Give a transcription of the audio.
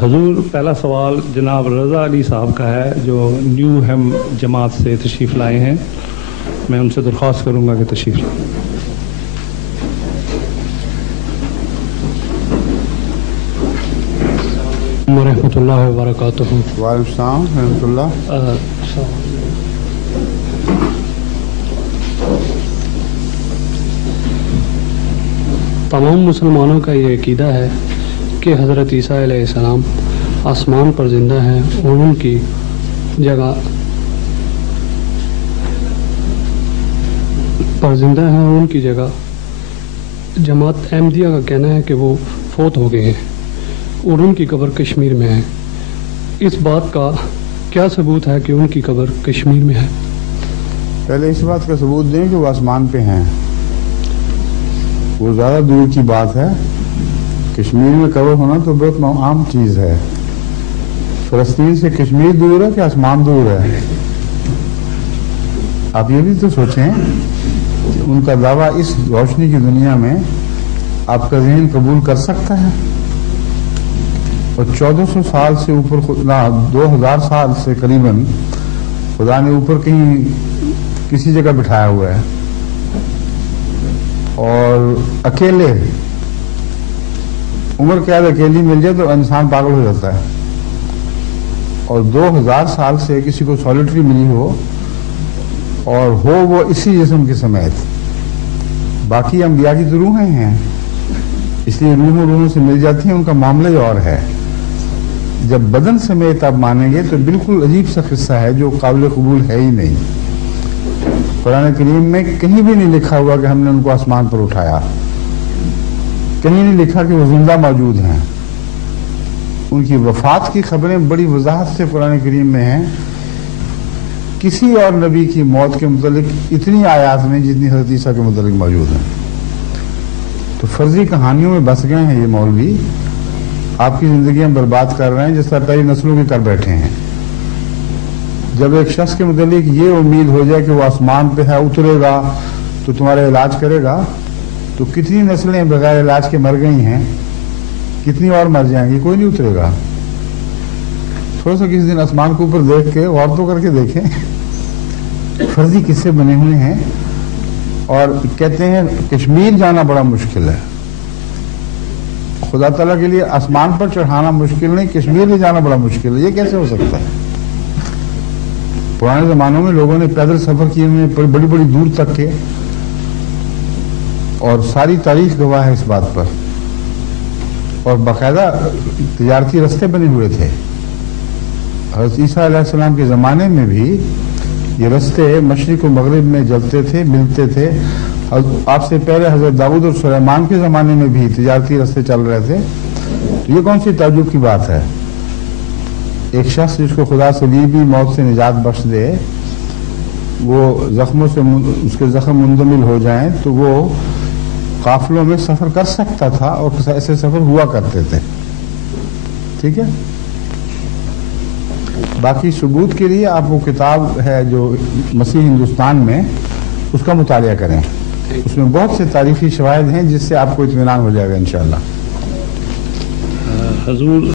حضور پہلا سوال جناب رضا علی صاحب کا ہے جو نیو ہیم جماعت سے تشریف لائے ہیں. میں ان سے درخواست کروں گا کہ تشریف لائیں. ورحمۃ اللہ وبرکاتہ. وعلیکم السلام ورحمۃ اللہ. تمام مسلمانوں کا یہ عقیدہ ہے کہ حضرت عیسیٰ علیہ السلام آسمان پر زندہ ہیں اور ان کی جگہ جماعت احمدیہ کا کہنا ہے کہ وہ فوت ہو گئے ہیں اور ان کی قبر کشمیر میں ہے. اس بات کا کیا ثبوت ہے کہ ان کی قبر کشمیر میں ہے؟ پہلے اس بات کا ثبوت دیں کہ وہ آسمان پہ ہیں. وہ زیادہ دور کی بات ہے. کشمیر میں قبر ہونا تو بہت عام چیز ہے. فلسطین سے کشمیر دور ہے کہ آسمان دور ہے؟ آپ یہ بھی تو سوچیں. ان کا دعویٰ اس روشنی کی دنیا میں آپ کا ذہن قبول کر سکتا ہے؟ اور 1400 سال سے اوپر 2000 سال سے قریباً خدا نے اوپر کہیں کسی جگہ بٹھایا ہوا ہے اور اکیلے عمر قید اکیلی مل جائے تو انسان پاگل ہو جاتا ہے. اور 2000 سال سے کسی کو سولیٹری ملی ہو اور ہو وہ اسی جسم کے سمیت. باقی انبیاء کی تو روحیں ہیں اس لیے روحوں سے مل جاتی ہیں. ان کا معاملہ ہی اور ہے. جب بدن سمیت آپ مانیں گے تو بالکل عجیب سا قصہ ہے جو قابل قبول ہے ہی نہیں. قرآن کریم میں کہیں بھی نہیں لکھا ہوا کہ ہم نے ان کو آسمان پر اٹھایا. کہیں نہیں لکھا کہ وہ زندہ موجود ہیں. ان کی وفات کی خبریں بڑی وضاحت سے قرآن کریم میں ہیں. کسی اور نبی کی موت کے متعلق اتنی آیات نہیں جتنی حضرت عیسیٰ کے متعلق موجود ہیں. تو فرضی کہانیوں میں بس گئے ہیں یہ مولوی. آپ کی زندگیاں برباد کر رہے ہیں جس طرح پہلی نسلوں کی کر بیٹھے ہیں. جب ایک شخص کے متعلق یہ امید ہو جائے کہ وہ آسمان پہ ہے, اترے گا تو تمہارا علاج کرے گا, تو کتنی نسلیں بغیر علاج کے مر گئی ہیں, کتنی اور مر جائیں گی, کوئی نہیں اترے گا. تھوڑا سا کسی دن آسمان کے اوپر دیکھ کے غور تو کر کے دیکھیں. فرضی قصے بنے ہوئے ہیں اور کہتے ہیں کشمیر جانا بڑا مشکل ہے. خدا تعالیٰ کے لیے آسمان پر چڑھانا مشکل نہیں, کشمیر لے جانا بڑا مشکل ہے. یہ کیسے ہو سکتا ہے؟ پرانے زمانوں میں لوگوں نے پیدل سفر کیے ہوئے بڑی بڑی دور تک کے, اور ساری تاریخ گواہ ہے اس بات پر. اور باقاعدہ تجارتی رستے بنے ہوئے تھے. حضرت عیسیٰ علیہ السلام کے زمانے میں بھی یہ رستے مشرق و مغرب میں جلتے تھے, ملتے تھے. آپ سے پہلے حضرت داؤد اور سلیمان کے زمانے میں بھی تجارتی رستے چل رہے تھے. تو یہ کون سی تعجب کی بات ہے؟ ایک شخص جس کو خدا صلیبی موت سے نجات بخش دے, وہ زخموں سے اس کے زخم مندمل ہو جائیں تو وہ قافلوں میں سفر کر سکتا تھا, اور ایسے سفر ہوا کرتے تھے. ٹھیک ہے. باقی ثبوت کے لیے آپ کو کتاب ہے جو مسیح ہندوستان میں, اس کا مطالعہ کریں. اس میں بہت سے تاریخی شواہد ہیں جس سے آپ کو اطمینان ہو جائے گا انشاءاللہ. حضور